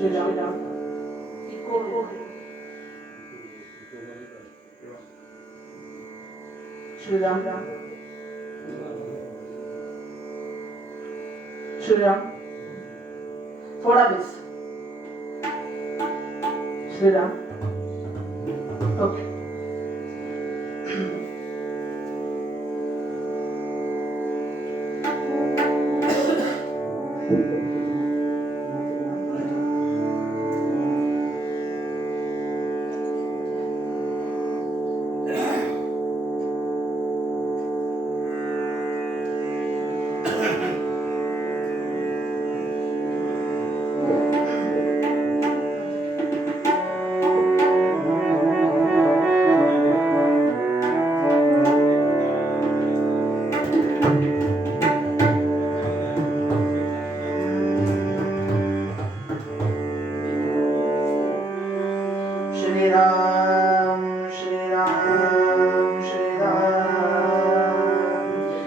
श्रीराम श्रीराम श्रीराम थोड़ा base Shriram okay Shriram Shriram Shriram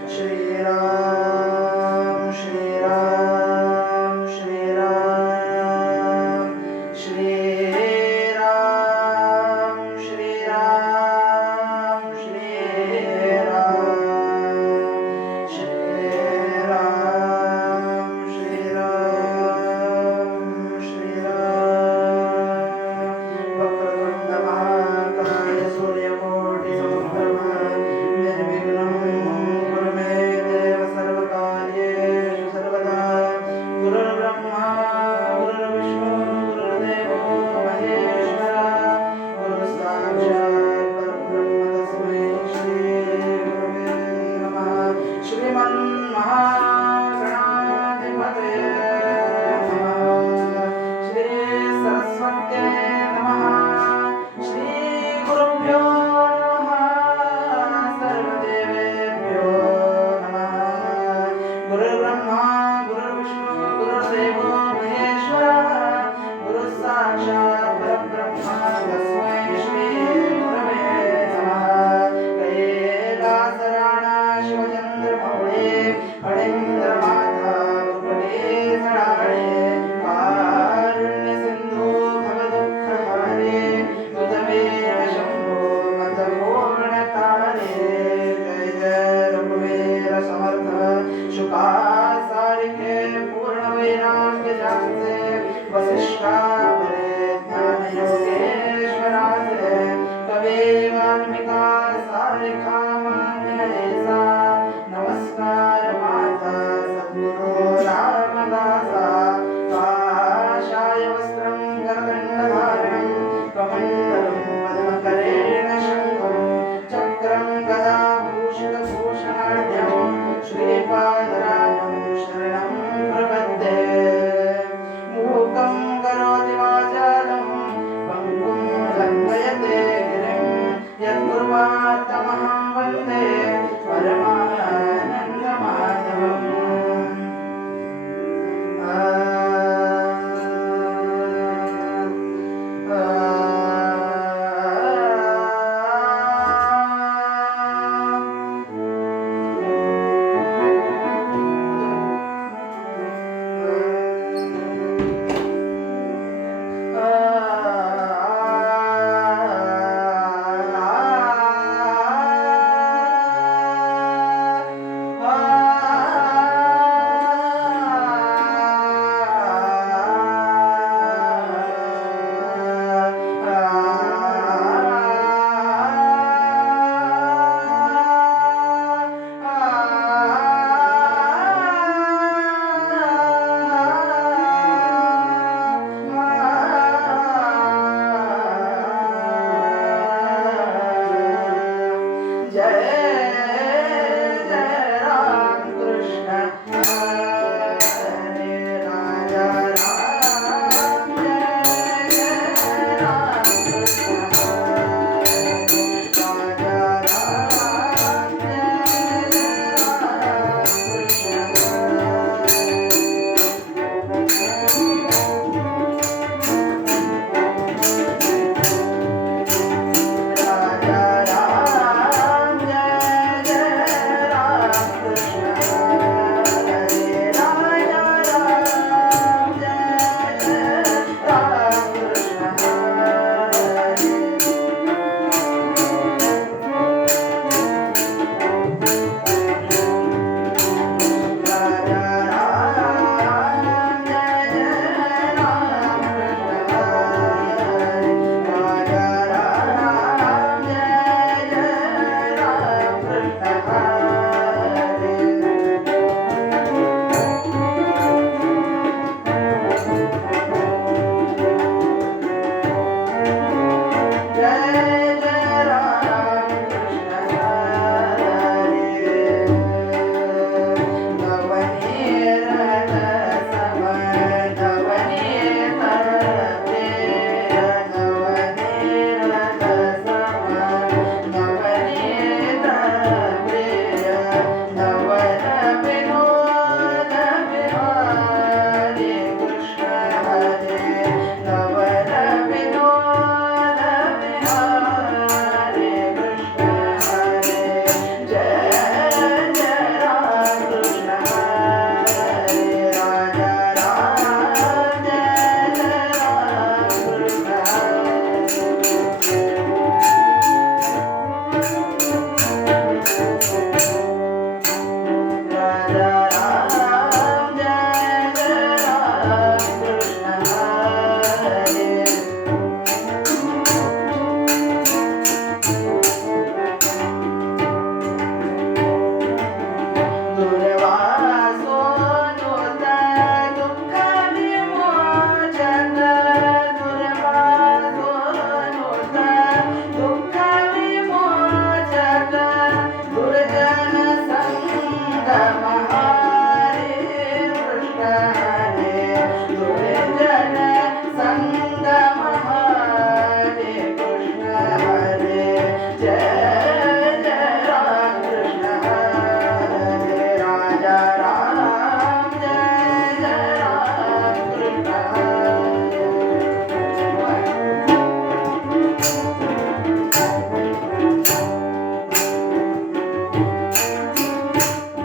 Shriram Shriram Shriram Shriram Shriram Shriram Shriram Shriram Shriram Vakratunda महाकाय सूर्यकोटि समप्रभा निर्विघ्नं कुरु मे देव सर्वकार्येषु सर्वदा गुरुर्ब्रह्मा गुरुर्विष्णु गुरुर्देवो महेश्वरा गुरुः साक्षात् परब्रह्म तस्मै श्री गुरवे नमः श्रीमन्महागणाधिपतये नमः श्री सरस्वत्यै नमः श्री गुरुभ्यो नमः सर्वदेवेभ्यो नमः गुरुर्ब्रह्मा गुरुर्विष्णु गुरुर्देवो महेश्वरः गुरुः साक्षात् परब्रह्म तस्मै श्री गुरवे नमः कैलासराणा शिवचन्द्रमौळे फणीन्द्रमाता गुरुपटे जडाळे कारुण्यसिन्धो भवदुःखहारे तुझमेव शम्भो मतपूर्णतारे जय जय रघुवीर समर्थ शुकासारिके पूर्णवैराग्य जागते वसिष्ठापरे ज्ञानयोगेश्वराते कवे वाल्मिका सारिका मान्यसा नमस्कार माता सद्गुरो रामदासा काषाय वस्त्रं करदण्डधारणं कमण्डलं पद्मकरेण शङ्खं चक्रं गदाभूषितभूषणाढ्यं श्रीपादराजं शरणं प्रपद्ये मूकं करोति वाचालं पङ्गुं लङ्घयते गिरिं यत्कृपात्तमहं वन्दे परं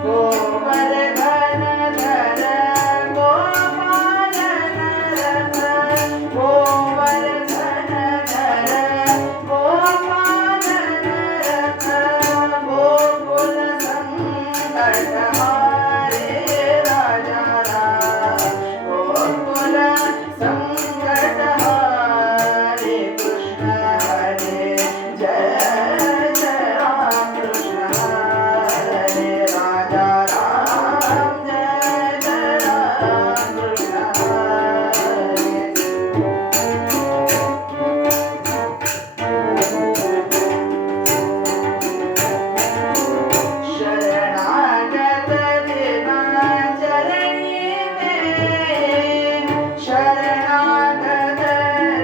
गोवर्धन धर गोपाल नरक गोवर्धन धर गोपाल नरक गोकुल संकट हारे राजा राम गोकुल संकट हारे कृष्ण हरे जय जय राम कृष्ण हरे राजा राम जय जय राम कृष्ण हरे शरणागत देवा चरणी में शरणागत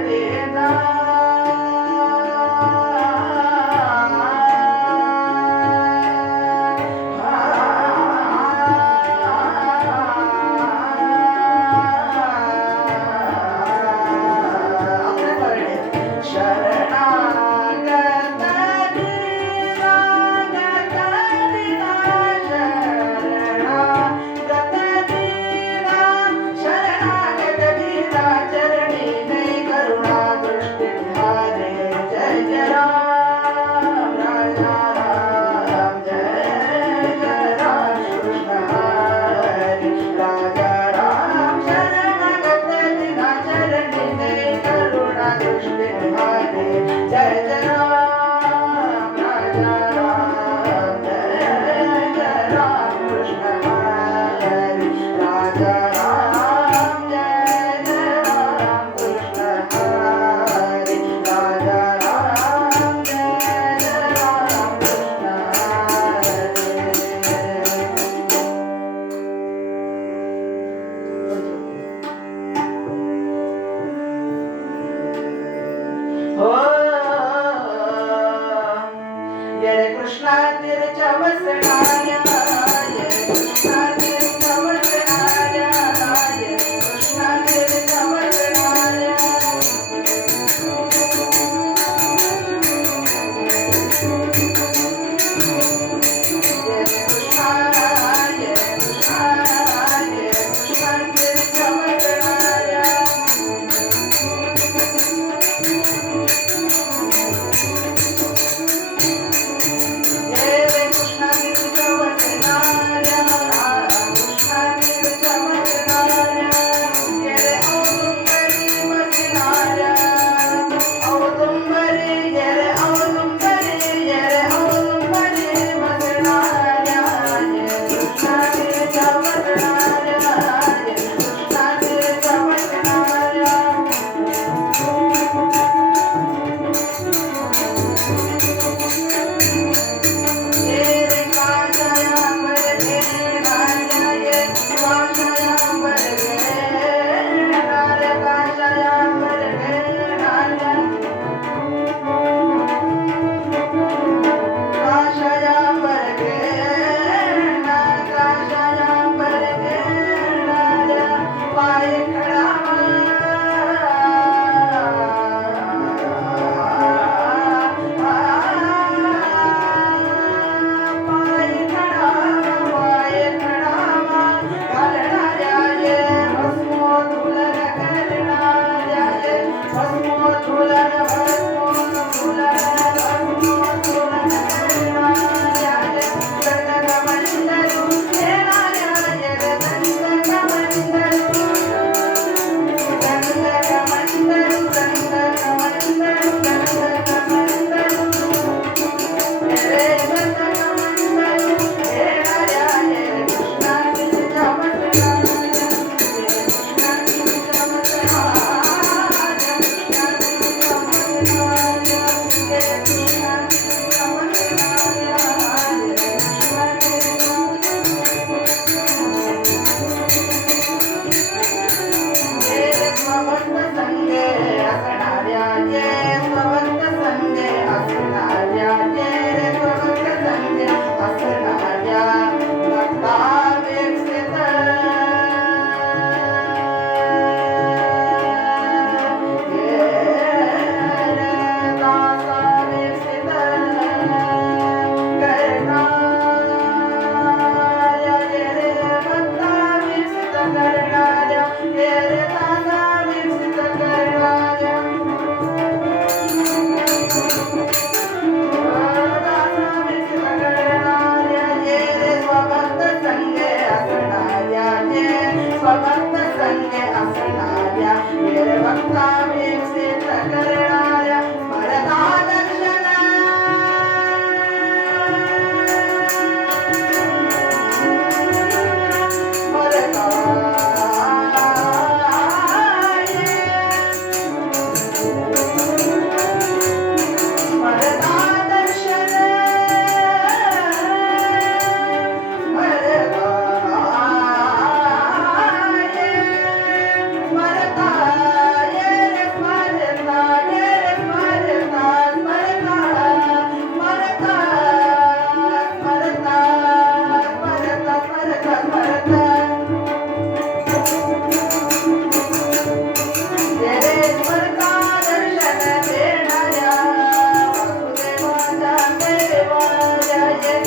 देवा शरणागत देवा शरणागत देवा चरणी में करुणा दृष्टि ध्याने जय जय राम राजा राम जय जय राम कृष्ण हरे राजा राम शरणागत देवा चरणी में करुणा दृष्टि ध्याने जय जय राम राजा राम जय जय राम कृष्ण हरे राजा राम जय जय राम कृष्ण हरे राजा राम जय जय राम कृष्ण हरे ये कृष्णा तिरच्या वसणाया ये कृष्णा तिरच्या वसणाया ये कृष्णा तिरच्या वसणाया ये कृष्णा ये कृष्णा ये कृष्णा तिरच्या वसणाया ये कृष्णा तिरच्या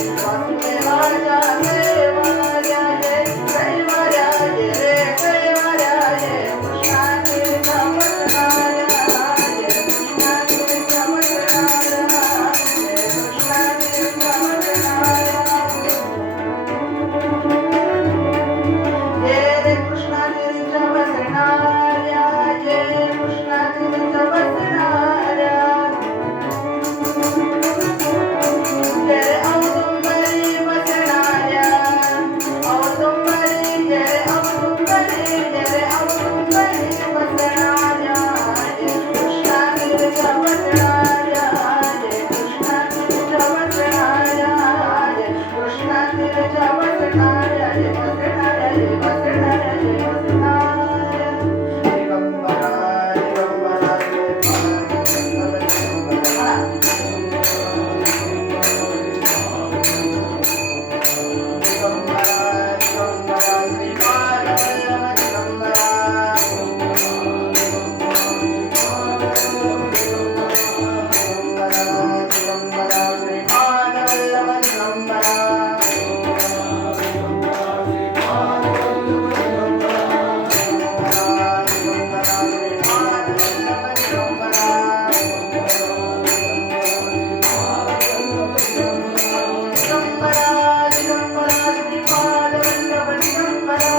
वासुदेवाच्या कैवल्या जय कैवल्या जय रे कैवल्या जय कृष्णा तीर्थ वसणाऱ्या जय कृष्णा तीर्थ वसणाऱ्या जय कृष्णा तीर्थ वसणाऱ्या जय रे कृष्णा तीर्थ वसणाऱ्या जय कृष्णा तीर्थ वसणाऱ्या जय औदुंबरी वसणाऱ्या औदुंबरी जय औदुंबरी जय औदुंबरी वसणाऱ्या जय कृष्णा तीर्थ वसणाऱ्या जय कृष्णा तीर्थ वसणाऱ्या जय कृष्णा तीर्थ वसणाऱ्या जय वसणाऱ्या जय वसणाऱ्या जय वसणाऱ्या दिगंबरा दिगंबरा दिगंबरा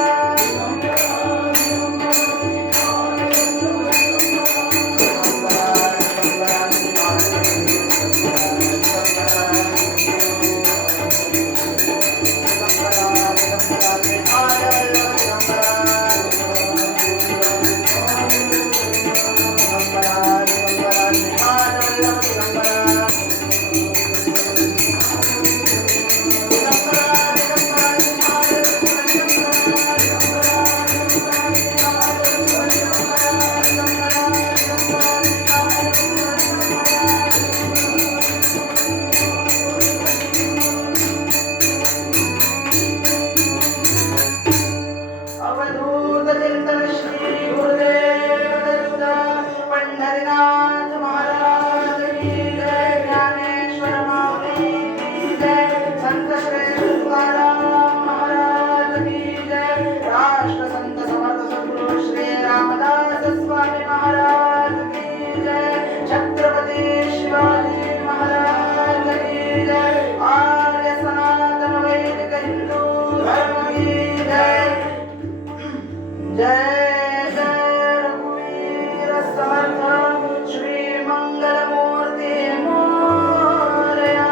अवधूत चिंतन श्री गुरुदेव दत्त पंढरीनाथ महाराज की जय ज्ञानेश्वर माऊली की जय संत श्री तुकाराम महाराज की जय राष्ट्रसंत समर्थ सद्गुरु श्री रामदास स्वामी महाराज की जय छत्रपती शिवाजी महाराज की जय आर्य सनातन वैदिक हिंदू धर्म की जय जय जय रघुवीर समर्थ श्री मंगलमूर्ती मोरया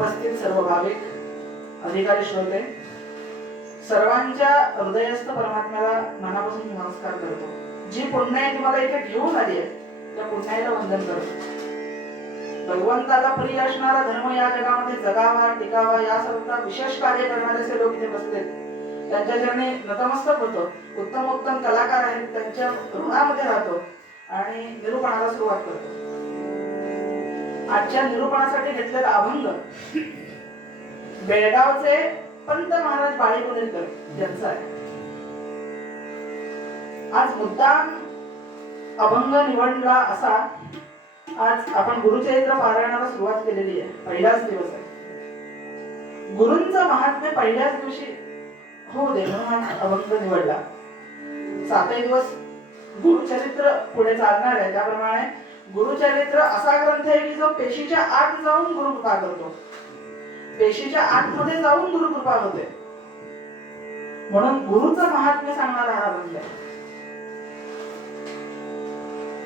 उपस्थित सर्व भाविक, अधिकारी, श्रोते, सर्वांच्या हृदयस्थ परमात्म्याला मनापासून नमस्कार करतो. जी पुण्याई तुम्हाला इथे घेऊन आली आहे त्या पुण्याईला वंदन करतो. भगवंताला प्रिय असणारा धर्म या जगामध्ये जगावा, टिकावा यासारखा विशेष कार्य करणारे असे लोक इथे बसलेत. त्यांच्या चरणी नतमस्तक होतो. उत्तम उत्तम कलाकार आहेत, त्यांच्या ऋणामध्ये राहतो आणि निरूपणाला सुरुवात करतो. आजच्या निरूपणासाठी घेतलेला अभंग बेळगावचे पंत महाराज बाळी पुणेकर यांचा आहे. आज मुद्दाम अभंग निवडला असा, आज आपण गुरुचरित्र पारायणाला सुरुवात केलेली आहे. पहिलाच दिवस आहे. गुरूंचं महात्म्य पहिल्याच दिवशी हो दे म्हणून अभंग निवडला. 7 दिवस गुरुचरित्र पुढे चालणार आहे. त्याप्रमाणे गुरुचरित्र असा ग्रंथ आहे की जो पेशीच्या आत जाऊन गुरुकृपा करतो, पेशीच्या आतमध्ये जाऊन गुरुकृपा होते. म्हणून गुरुचं महात्म्य सांगणारा हा ग्रंथ आहे.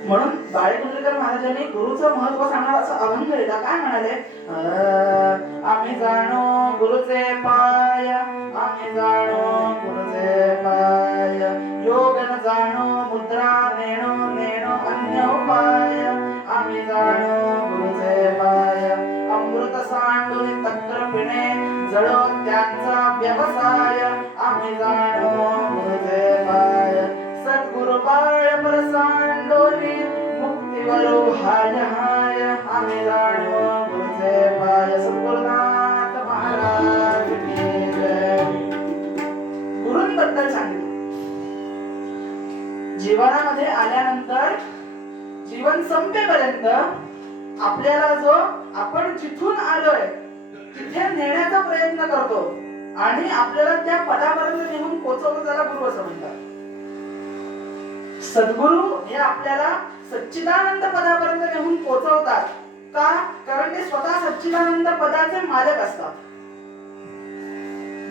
म्हणून बाळी पुणेकर महाराजांनी गुरुचं महत्व सांगणारा असा अभंग लिहिला. काय म्हणाले? आम्ही जाणो गुरुचे पाय, आम्ही जाणो गुरुचे पाय, योग न जाणो मुद्रा नेणो, नेणो अन्य उपाय, आम्ही जाणो गुरुचे पाय, अमृत सांडून तक्र पिणे जळो त्यांचा व्यवसाय, आम्ही जाणो गुरुचे पाय, सद्गुरु पाय पर सांडोनी मुक्तीवरो हाय हाय, आम्ही जाणो गुरुचे पाय. सद्गुरुनाथ महाराज की जय. गुरूंबद्दल सांगितलं. जीवनामध्ये आल्यानंतर जीवन संपेपर्यंत आपल्याला जो आपण जिथून आलोय तिथे नेण्याचा प्रयत्न करतो आणि आपल्याला त्या पदापर्यंत नेऊन पोहोचवतो, त्याला गुरु असं म्हणतात. सद्गुरु हे आपल्याला सच्चिदानंद पदापर्यंत नेऊन पोहोचवतात. का? कारण ते स्वतः सच्चिदानंद पदाचे मालक असतात.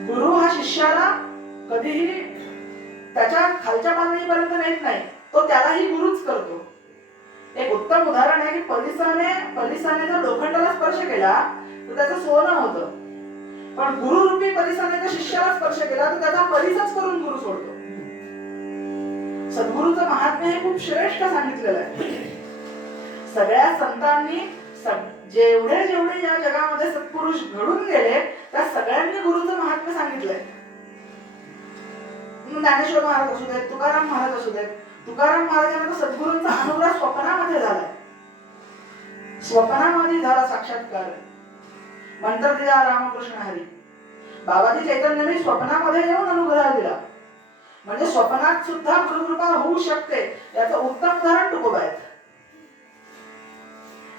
गुरु हा शिष्याला कधीही त्याच्या खालच्या पातळीपर्यंत नेत नाही, तो त्यालाही गुरुच करतो. एक उत्तम उदाहरण आहे की पलिसाने जर लोखंडाला स्पर्श केला तर त्याचं सोनं होतं, पण गुरुरूपी पलिसाने जर शिष्याला स्पर्श केला तर त्याचा पलिसच करून गुरु सोडतो. सद्गुरूचं महात्म्य हे खूप श्रेष्ठ सांगितलेलं आहे. सगळ्या संतांनी जेवढे या जगामध्ये सत्पुरुष घडून गेले त्या सगळ्यांनी गुरुचं महात्म्य सांगितलंय. ज्ञानेश्वर महाराज असू देत, तुकाराम महाराज असू देत. तुकाराम महाराजांना सद्गुरूंचा अनुग्रह स्वप्नामध्ये झालाय. स्वप्नामध्ये झाला साक्षात्कार. मंत्र दिला रामकृष्ण हरी. बाबाजी चैतन्याने स्वप्नामध्ये येऊन अनुग्रह दिला. म्हणजे स्वप्नात सुद्धा गुरुकृपा होऊ शकते याचं उत्तम उदाहरण तुकोबा आहेत.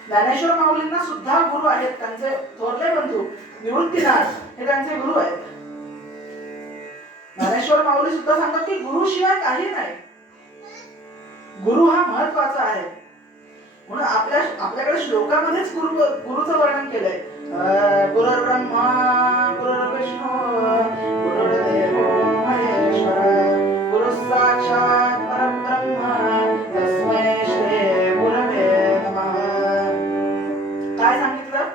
ज्ञानेश्वर माऊलींना सुद्धा गुरु आहेत. त्यांचे थोरले बंधू निवृत्तीनाथ हे त्यांचे गुरु आहेत. ज्ञानेश्वर माऊली सुद्धा सांगतात की गुरु शिवाय काही नाही. गुरु हा महत्वाचा आहे. म्हणून आपल्याकडे श्लोकामध्येच गुरुचं वर्णन केलंय. गुरुर्ब्रह्मा गुरुर्विष्णू गुरुर्देव महेश्वर गुरु साक्षात परब्रह्म तस्मै श्री गुरवे नमः. काय सांगितलं?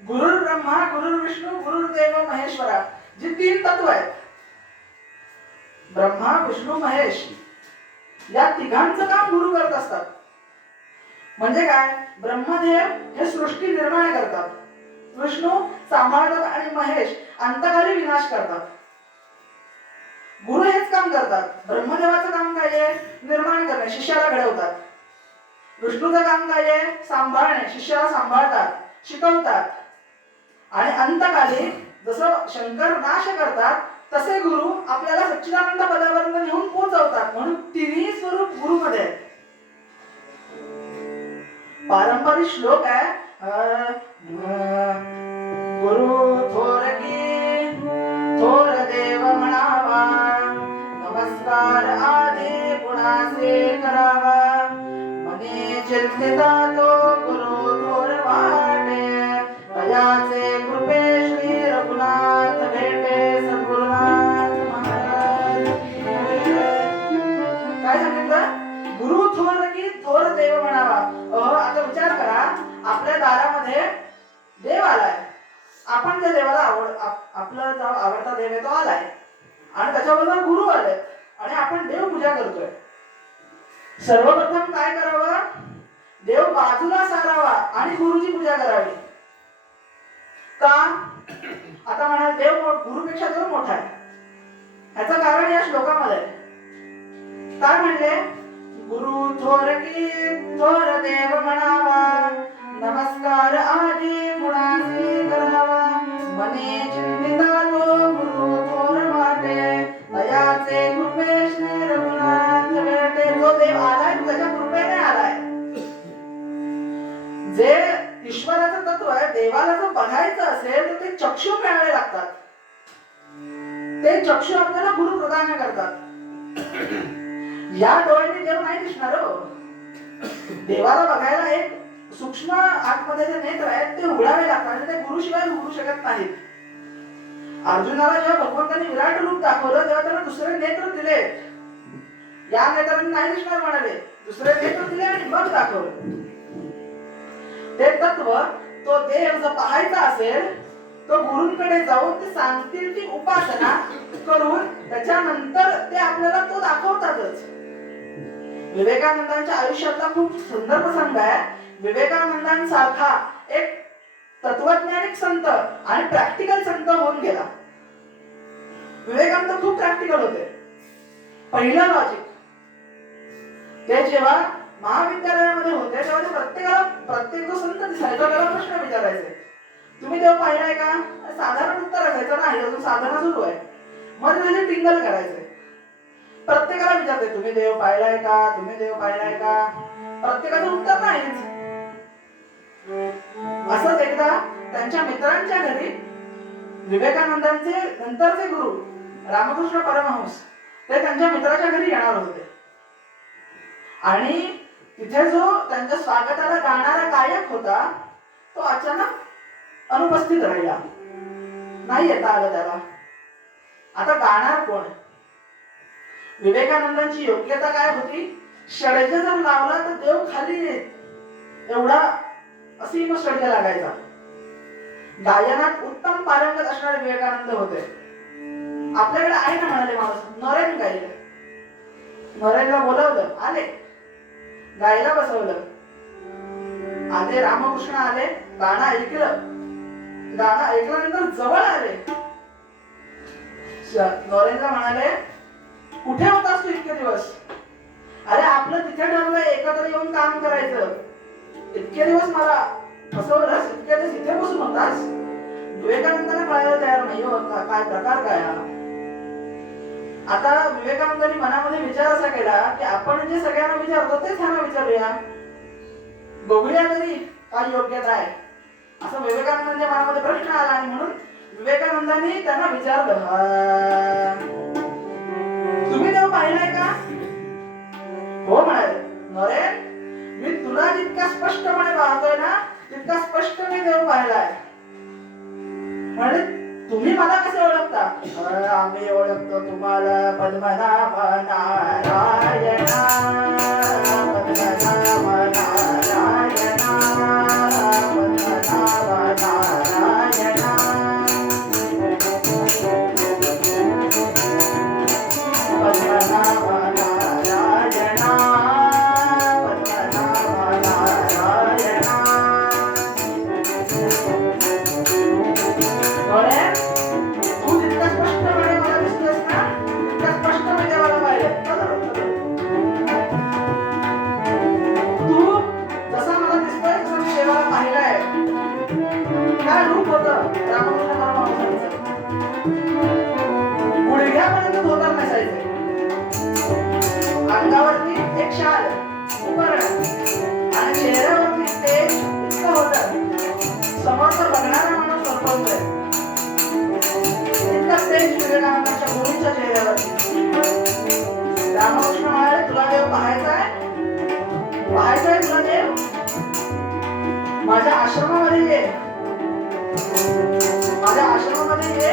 गुरुर्ब्रह्मा गुरुर्विष्णू गुरुर्देव महेश्वरा, जी 3 तत्व आहेत, ब्रह्मा विष्णू महेश, या तिघांचं काम गुरु करत असतात. म्हणजे काय? ब्रह्मदेव हे सृष्टी निर्माण करतात, विष्णू सांभाळतात आणि महेश अंतकाली विनाश करतात. गुरु हेच काम करतात. ब्रह्मदेवाचं काम काय आहे? निर्माण करणे, शिष्याला घडवतात. विष्णूचं काम काय आहे? सांभाळणे, शिष्याला सांभाळतात, शिकवतात. आणि अंतकाली जसं शंकर नाश करतात तसे गुरु आपल्याला सच्चिदानंद पदापर्यंत नेऊन पोहोचवतात. म्हणून तिन्ही स्वरूप गुरुमध्ये आहेत. पारंपरिक श्लोक आहे, गुरु थोर की थोर देव म्हणावा, नमस्कार आदि गुणाचे करावा, मने चिंतिता तो गुरु थोर वाटे, तयाचे कृपे श्री रघुनाथ भेटे. सद्गुरुनाथ महाराज काय सांगितलं? गुरु थोर की थोर देव म्हणावा. आता विचार करा, आपल्या दारामध्ये देव आलाय, आपण ज्या देवाला आपला जो आवडता देव आहे तो आलाय आणि त्याच्याबरोबर गुरु आलेत आणि आपण देव पूजा करतोय. सर्वप्रथम काय करावं, देव बाजूला सारावा आणि गुरुची पूजा करावी. का? आता म्हणाल देव गुरुपेक्षा देव मोठा आहे. ह्याचं कारण या श्लोकामध्ये आहे. काय म्हणले, गुरु थोर की थोर देव म्हणावा, नमस्कार आदी गुणासी करावा, मने चिंतिता तो गुरु थोर वाटे, दयाचे कृपे श्री रघुनाथ भेटे. जो देव आलाय त्याच्या कृपेने आलाय. जे ईश्वराचं तत्व आहे, देवाला जर बघायचं असेल तर ते चक्षु मिळावे लागतात. ते चक्षु आपल्याला गुरु प्रदान करतात. या डोळ्याने देव नाही दिसणार हो. देवाला बघायला एक सूक्ष्म आतमध्ये जे नेत्र आहेत ते उघडावे लागतात आणि ते गुरुशिवाय उघडू शकत नाहीत. अर्जुनाला जेव्हा भगवंतांनी विराट रूप दाखवलं तेव्हा त्याला दुसरे नेत्र दिले. या नेत्रांनी नाही दिसणार म्हणाले, दुसरे नेत्र दिले आणि मग दाखवलं. ते तत्व, तो देव जर पाहायचा असेल तो गुरूंकडे जाऊन ते सांगतील ती उपासना करून त्याच्यानंतर ते आपल्याला तो दाखवतातच. विवेकानंदांच्या आयुष्यातला खूप सुंदर प्रसंग आहे. विवेकानंदांसारखा एक तत्वज्ञानिक संत आणि प्रॅक्टिकल संत होऊन गेला. विवेकानंद खूप प्रॅक्टिकल होते. पहिलं लॉजिक, ते जेव्हा महाविद्यालयामध्ये होते तेव्हा ते प्रत्येक जो संत दिसायचा त्याला प्रश्न विचारायचे, तुम्ही देव पाहिलाय का? साधारण उत्तर असायचं नाही, अजून साधना सुरू आहे. मग त्याचे टिंगल करायचे. प्रत्येकाला विचारते, तुम्ही देव पाहिलाय का? तुम्ही देव पाहिलाय का? प्रत्येकाचं उत्तर नाहीच. असंच एकदा त्यांच्या मित्रांच्या घरी विवेकानंदांचे नंतरचे गुरु रामकृष्ण परमहंस ते त्यांच्या मित्राच्या घरी येणार होते. आणि तिथे जो त्यांच्या स्वागताला गाणारा गायक होता तो अचानक अनुपस्थित राहिला, नाही येता आलं त्याला. आता गाणार कोण? विवेकानंदांची योग्यता काय होती, षड्ज जर लावला तर देव खाली येत एवढा असीम षड्ज लागायचा. गायनात उत्तम पारंगत असणारे विवेकानंद होते. आपल्याकडे आहे ना म्हणाले माणूस, नरेन गायले. नरेनला बोलावलं, आले, गायला बसवलं. आले रामकृष्ण आले, गाणं ऐकलं. गाणं ऐकल्यानंतर जवळ आले. नरेनला म्हणाले, कुठे होतास तू इतके दिवस? अरे आपलं तिथे ठरलंय एकत्र येऊन काम करायचं. इतके दिवस मला फसवलंस, इतके दिवस इथे बसून होतास. विवेकानंदांना कळायला तयार नाही हो काय प्रकार काय. आता विवेकानंदांनी मनामध्ये विचार असा केला की आपण जे सगळ्यांना विचारतो तेच ह्यांना विचारूया, बघूया तरी काय योग्यता आहे. असं विवेकानंदांच्या मनामध्ये प्रश्न आला आणि म्हणून विवेकानंदांनी त्यांना विचारलं, तुम्ही देव पाहिलाय का? हो म्हणाले. नरेन, मी तुला जितका स्पष्टपणे पाहतोय ना तितका स्पष्ट मी देव पाहिलाय. म्हणाले, तुम्ही मला कसे ओळखता? आम्ही ओळखतो तुम्हाला पद्मनाभ नारायणा, पद्मनाभ नारायणा, पद्मनाभ नारायणा. पद्मनाभ नारायणा, पद्मनाभ नारायणा. तू जितका स्पष्टपणे मला दिसतोस ना तितका स्पष्ट मी देवाला पाहिलं. तू जसा मला दिसतोय तसं मी देवाला पाहिलंय. काय रूप होतं रामकृष्ण परमहंसांचं. गुडघ्यापर्यंत धोतर नसायचे, अंगावरती एक शाल उपरण आणि चेहऱ्यावरती तेज इतकं होतं समोरचा बघणारा माणूस सरपवतोय इतका तेज विवेकानंदांच्या गुरूंच्या चेहऱ्यावरती. रामकृष्ण म्हणाले, तुला देव पाहायचाय? पाहायचाय तुला देव? माझ्या आश्रमामध्ये ये, माझ्या आश्रमामध्ये ये,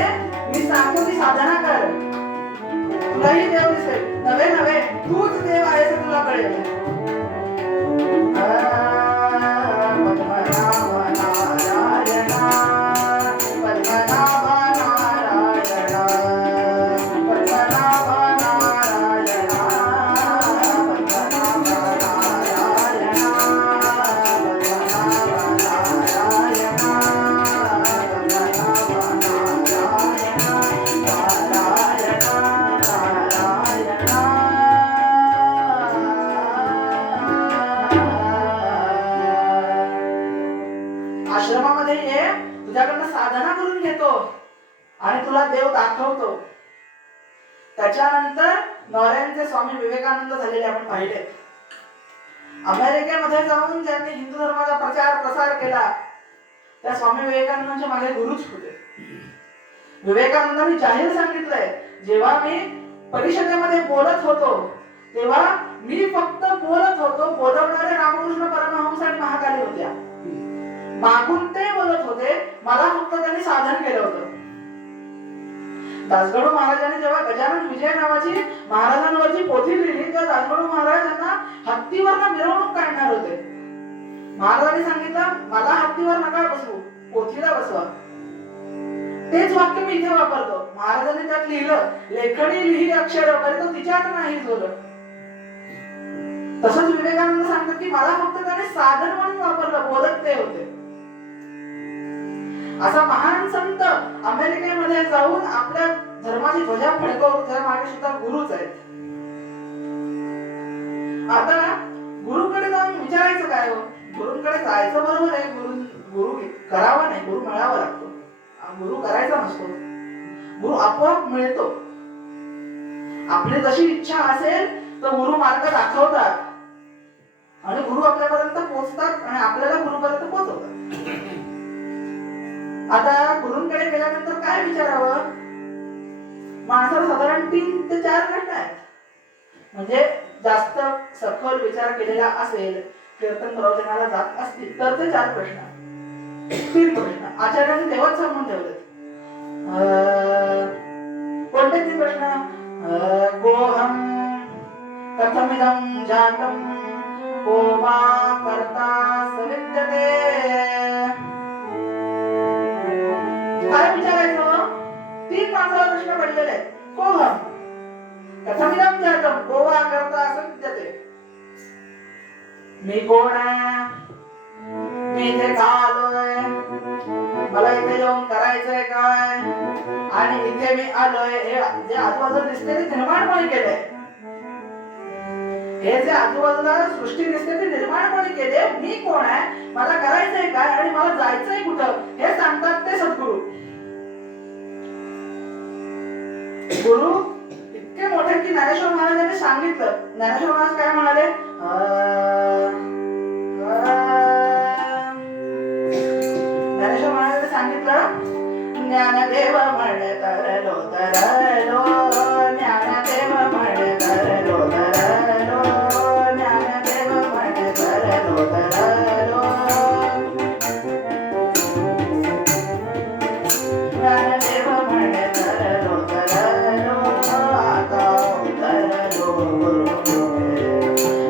मी सांगतो ती साधना कर, तुलाही देव दिसेल. नवे नवे तूच देव आहेस हे तुला कळेल. पद्मनाभ नारायणा, ये, तुझ्याकडनं साधना करून घेतो आणि तुला देव दाखवतो. त्याच्यानंतर नॉर्यांचे स्वामी विवेकानंद झालेले आपण पाहिले. अमेरिकेमध्ये जाऊन ज्यांनी हिंदू धर्माचा प्रचार प्रसार केला त्या स्वामी विवेकानंदांच्या मागे गुरुच होते. विवेकानंदांनी जाहीर सांगितलंय, जेव्हा मी परिषदेमध्ये बोलत होतो तेव्हा मी फक्त बोलत होतो, बोलवणारे रामकृष्ण परमहंस आणि महाकाली होत्या. मागून ते बोलत होते, मला फक्त त्यांनी साधन केलं होतं. दासगणू महाराजांनी जेव्हा गजानन विजय नावाची महाराजांवरची पोथी लिहिली तेव्हा दासगणू महाराज यांना हत्तीवर मिरवणूक काढणार होते. महाराजांनी सांगितलं, मला हत्तीवर नका बसवू, पोथीला बसवा. तेच वाक्य मी इथे वापरतो. महाराजांनी त्यात लिहिलं, लेखणी लिही अक्षर वगैरे, तो तिच्यात नाही जोडलं. तसंच विवेकानंद सांगतात की मला फक्त त्याने साधन म्हणून वापरलं, बोलत ते होते. असा महान संत अमेरिकेमध्ये जाऊन आपल्या धर्माची ध्वजा फडकवतो, त्या मागे सुद्धा गुरुच आहेत. आता गुरुकडे जाऊन विचारायचं काय हो? गुरुकडे जायचं बरोबर आहे, गुरु करावा नाही, गुरु मिळावा लागतो. गुरु करायचा नसतो, गुरु आपोआप मिळतो. आपली जशी इच्छा असेल तर गुरु मार्ग दाखवतात आणि गुरु आपल्यापर्यंत पोहोचतात आणि आपल्याला गुरुपर्यंत पोहोचवतात. आता गुरुंकडे गेल्यानंतर काय विचारावं? माणसाला साधारण 3 ते 4 प्रश्न आहेत. म्हणजे जास्त सखोल विचार केलेला असेल, कीर्तन प्रवचनाला जात असतील तर ते 4 प्रश्न. 3 प्रश्न आचार्यांनी तेव्हाच सांगून ठेवले. कोणते 3 प्रश्न? गोहम कथमिदं जातं को वा कर्ता सविद्यते. काय विचारायचं? 3 माणसाला प्रश्न पडलेले आहेत. कोहम कथमिदं जातं को वा कर्ता सविद्यते. मी कोण आहे? मी इथे का आलोय? मला इथे येऊन करायचंय काय? आणि इथे मी आलोय, हे जे आजूबाजूला दिसते ते निर्माण कोणी केलंय? हे जे आजूबाजूला सृष्टी दिसते ते निर्माण कोणी केले? मी कोण आहे? मला करायचंय काय? आणि मला जायचंय कुठं? हे सांगतात ते सद्गुरू. गुरु इतके मोठे की ज्ञानेश्वर महाराजांनी सांगितलं. ज्ञानेश्वर महाराज काय म्हणाले? ज्ञानेश्वर महाराजांनी सांगितलं, ज्ञानदेव म्हणे तरलो तरलो, ज्ञानदेव म्हणे तरलो तरलो, ज्ञानदेव म्हणे तरलो तरलो, ज्ञानदेव म्हणे तरलो तरलो. आता उतरलो गुरुकृपे,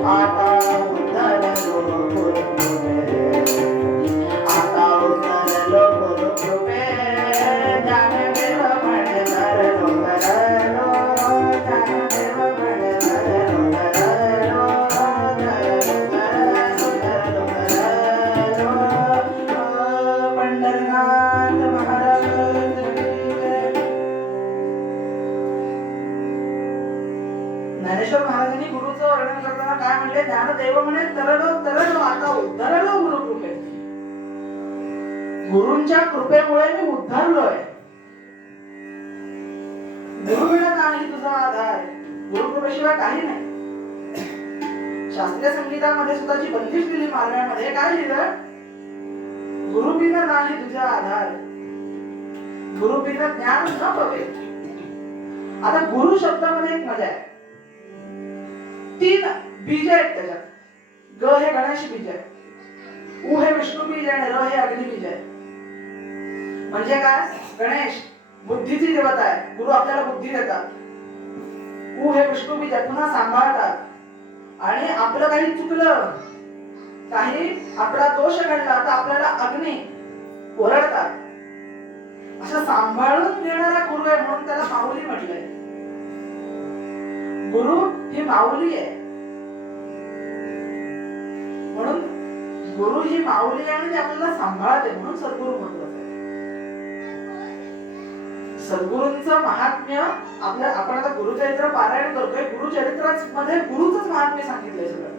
आता उतरलो गुरुकृपे, आता उतरलो गुरुकृपे. ज्ञानदेव म्हणे तरलो तरलो, ज्ञानदेव म्हणे तरलो तरलो, तरलो तरलो तरलो. पंढरनाथ महाराज की जय. ज्ञानेश्वर महाराजांनी गुरुचं वर्णन करताना काय म्हणले? ज्ञानदेव म्हणे तरलो तरलो, आता उद्धरलो गुरुकृपे. गुरूंच्या कृपेमुळे मी उद्धारलोय. गुरुविना नाही तुझा आधार, गुरुकृपेशिवाय काही नाही. शास्त्रीय संगीतामध्ये सुद्धा जी बंदिश दिली मारण्यामध्ये काय लिहिलं? गुरुबिना नाही तुझा आधार, गुरुबिना ज्ञान न पवे. आता गुरु शब्दामध्ये एक मजा आहे. 3 बीज आहेत त्याच्यात. ग हे गणेश बीज आहे, उ हे विष्णू बीज आहे, आणि र हे अग्नी बीज आहे. म्हणजे काय? गणेश बुद्धीची देवता आहे, गुरु आपल्याला बुद्धी देतात. उ हे विष्णू बीज आहे, पुन्हा सांभाळतात. आणि आपलं काही चुकलं, काही आपला दोष घडला तर आपल्याला अग्नी ओरडतात. असं सांभाळून घेणारा गुरु आहे, म्हणून त्याला माऊली म्हटलंय. गुरु ही माऊली आहे, म्हणून गुरु ही माऊली आहे आणि आपल्याला सांभाळते, म्हणून सद्गुरु महत्वाचं आहे. सद्गुरूंचं महात्म्य आपल्या, आपण आता गुरुचरित्र पारायण करतोय, गुरुचरित्रामध्ये गुरुचंच महात्म्य सांगितलंय सगळं.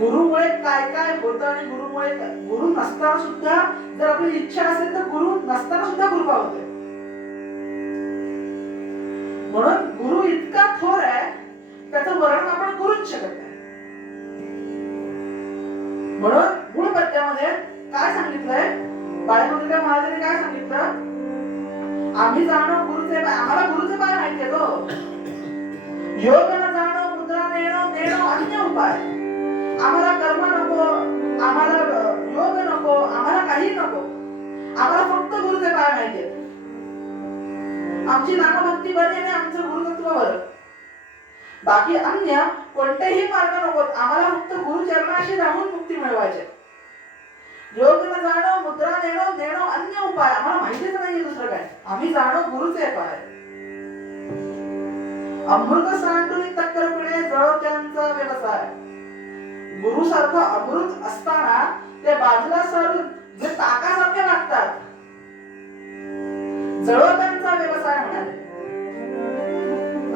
गुरुमुळे काय काय होतं आणि गुरु नसताना सुद्धा जर आपली इच्छा असेल तर गुरु नसताना सुद्धा कृपा होते. म्हणून गुरु इतका थोर आहे त्याचं वर्णन आपण करूच शकत नाही. म्हणून मूळ पद्यामध्ये काय सांगितलंय, बाळकृष्ण महाराजांनी काय सांगितलं, आम्ही जाणो गुरुचे पाय, आम्हाला गुरुचे पाय माहितीये तो. योग न जाणो मुद्रा नेणो अन्य उपाय. आम्हाला कर्म नको, आम्हाला योग नको, आम्हाला काही नको, आम्हाला फक्त गुरुचे पाय माहितीये. आमची नामभक्ती बरी आणि आमचं गुरुतत्व बरं, बाकी अन्य कोणतेही मार्ग नको, आम्हाला फक्त गुरुचरणाशी राहून मुक्ती मिळवायची. योग न जाणो मुद्रा नेणो अन्य उपाय. आम्हाला माहितीच नाहीये दुसरं काय, आम्ही जाणो गुरुचे पाय. अमृत सांडून टक्कर पिणे जळो त्यांचा व्यवसाय. गुरु सारखं अमृत असताना ते बाजूला सारून जे ताकासारखे वागतात, जळो त्यांचा व्यवसाय म्हणाले.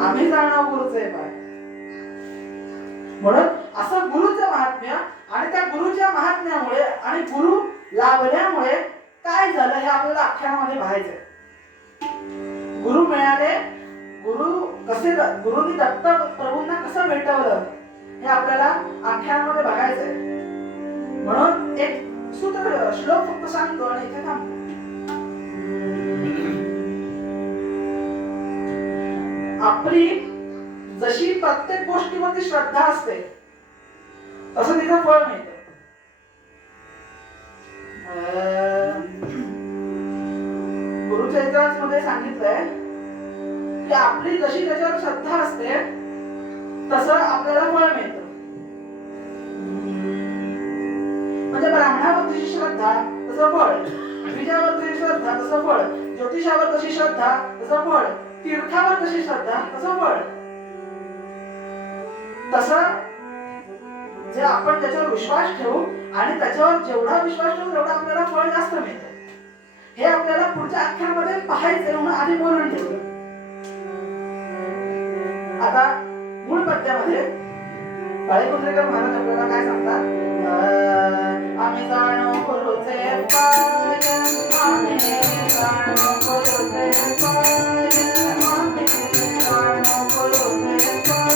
आम्ही जाणो गुरुचे पाय. म्हणून असं गुरुचं महात्म्य आणि त्या गुरुच्या महात्म्यामुळे आणि गुरु लाभल्यामुळे काय झालं हे आपल्याला आख्यानामध्ये पाहायचंय. गुरु मिळाले, गुरुनी दत्त प्रभूंना कसं भेटवलं हे आपल्याला आख्यानामध्ये बघायचंय. म्हणून एक सूत्र श्लोक फक्त सांगतो आणि इथे थांबतो. आपली जशी प्रत्येक गोष्टीमध्ये श्रद्धा असते तसं तिचं फळ मिळतं. गुरुचरित्रामध्ये सांगितलंय की आपली जशी त्याच्यावर श्रद्धा असते तसं आपल्याला फळ मिळतं. म्हणजे ब्राह्मणावर जशी श्रद्धा तसं फळ, बीजावर जशी श्रद्धा तसं फळ, ज्योतिषावर जशी श्रद्धा तसं फळ, तीर्थावर कशी श्रद्धा तसं फळ. तसं जे आपण त्याच्यावर विश्वास ठेवू आणि त्याच्यावर जेवढा विश्वास ठेवू तेवढा आपल्याला फळ जास्त मिळतं. हे आपल्याला पुढच्या आख्यानामध्ये पाहायचं म्हणून आधी बोलून ठेवलं. आता मूळ पद्यामध्ये बाळकुंद्रेकर महाराज आपल्याला काय सांगतात, आम्ही जाणो गुरुचे पाय, आम्ही जाणो गुरुचे पाय, आम्ही जाणो गुरुचे पाय.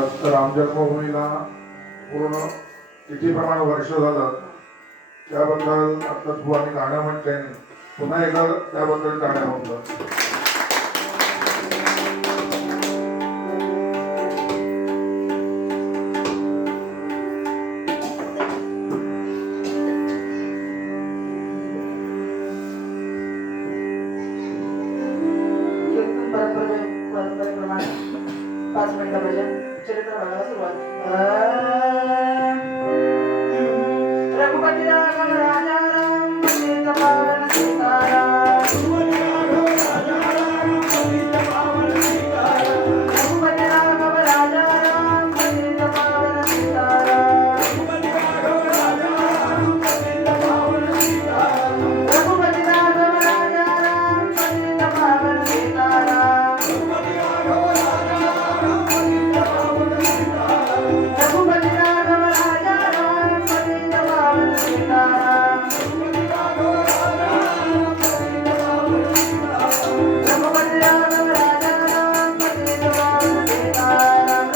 आज राम जन्मभूमीला पूर्ण तिथीप्रमाणे वर्ष झालं. त्याबद्दल आता बुवांनी गाणं म्हटले, पुन्हा एकदा त्याबद्दल गाणं म्हणलं. परंपरेप्रमाणे 5 मिनिटं भजन चरित्र भागाला सुरुवात. रघुपती राघव राजा राम पतित पावन सीताराम. रघुपती राघव राजा राम पतित पावन सीताराम. रघुपती राघव राजा राम पतित पावन सीताराम. रघुपती राघव राजा राम पतित पावन सीताराम. रघुपती राघव राजा राम पतित पावन सीताराम. रघुपती राघव राजा राम पतित पावन सीताराम. रघुपती राघव राजा राम पतित पावन सीताराम.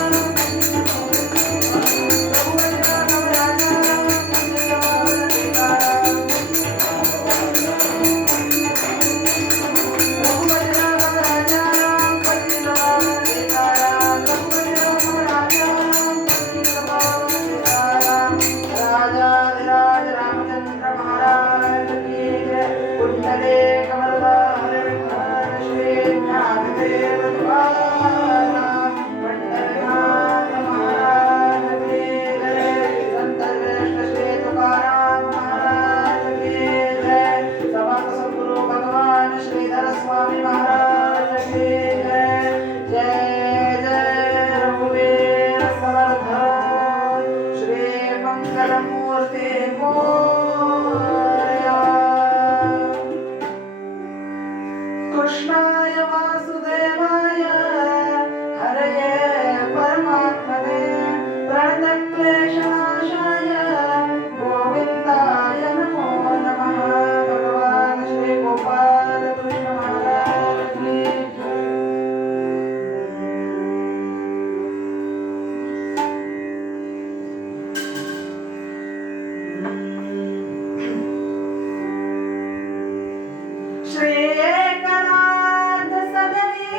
रघुपती राघव राजा राम पतित पावन सीताराम. रघुपती राघव राजा राम पतित पावन सीताराम. रघुपती राघव राजा राम पतित पावन सीताराम. राजाधिराज रामचंद्र महाराज की जय. कुंडले कमलधार विठ्ठल श्री ज्ञानदेव तुकाराम पंढरीनाथ महाराज की जय. संत श्रेष्ठ श्री तुकाराम महाराज की जय. समर्थ सद्गुरु भगवान श्रीधर स्वामी महाराज की जय. जय जय रघुवीर समर्थ श्री मंगलमूर्ति मोरया. कृष्णाय वासुदेवाय हरये परमात्मने प्रणतक्लेशनाशाय गोविंदाय नमो नमः. भगवान श्री गोपाल कृष्ण महाराज की जय. श्री एकनाथ सदनी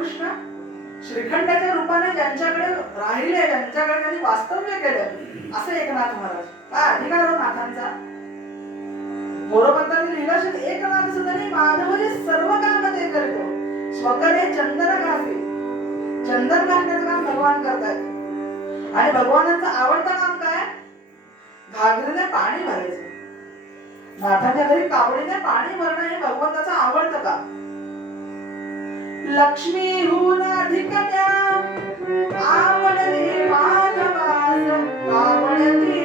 कृष्ण श्रीखंडाच्या रूपाने ज्यांच्याकडे राहिले, ज्यांच्याकडे त्यांनी वास्तव्य केलं, असे एकनाथ महाराज. काय अधिकार हो नाथांचा. मोरोपंतांनी लिहिलं असेल, एकनाथ सुतनी माधवजी सर्व काम ते करतो, स्वकरे चंदन घासे. चंदन घालण्याचं काम भगवान करतायत. आणि भगवानाचं आवडतं काम काय? घागरीने पाणी भरायचं. नाथाच्या घरी कावडीने पाणी भरणं हे भगवंताचं आवडतं का? लक्ष्मी हुन अधिकन्या आवडली माधवास आवडती.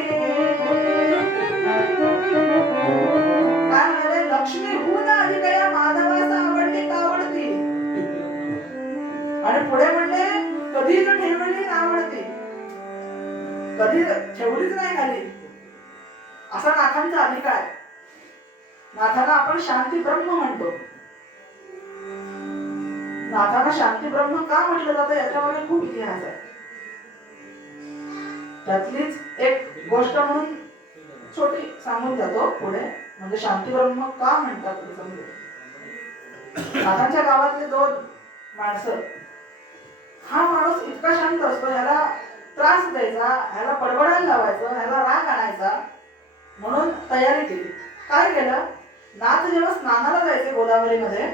काय म्हणाले? लक्ष्मी हुन अधिकया माधवास आवडली कावडती. आणि पुढे म्हणले कधीच ठेवली आवडती, कधी ठेवलीच नाही खाली. असा नाथांचा अधिकार. नाथांना आपण शांती ब्रह्म म्हणतो. नाथांना शांती ब्रह्म का म्हटलं जातं याच्यामध्ये खूप इतिहास आहे. त्यातलीच एक गोष्ट म्हणून छोटी सांगून जातो पुढे, म्हणजे शांती ब्रह्म का म्हणतात ते समजेल. नाथांच्या गावातले 2 माणसं. हा माणूस इतका शांत असतो, ह्याला त्रास द्यायचा, ह्याला बडबडायला लावायचं, ह्याला राग आणायचा, म्हणून तयारी केली. काय केलं? नाथ जेव्हा स्नानाला जायचे गोदावरीमध्ये,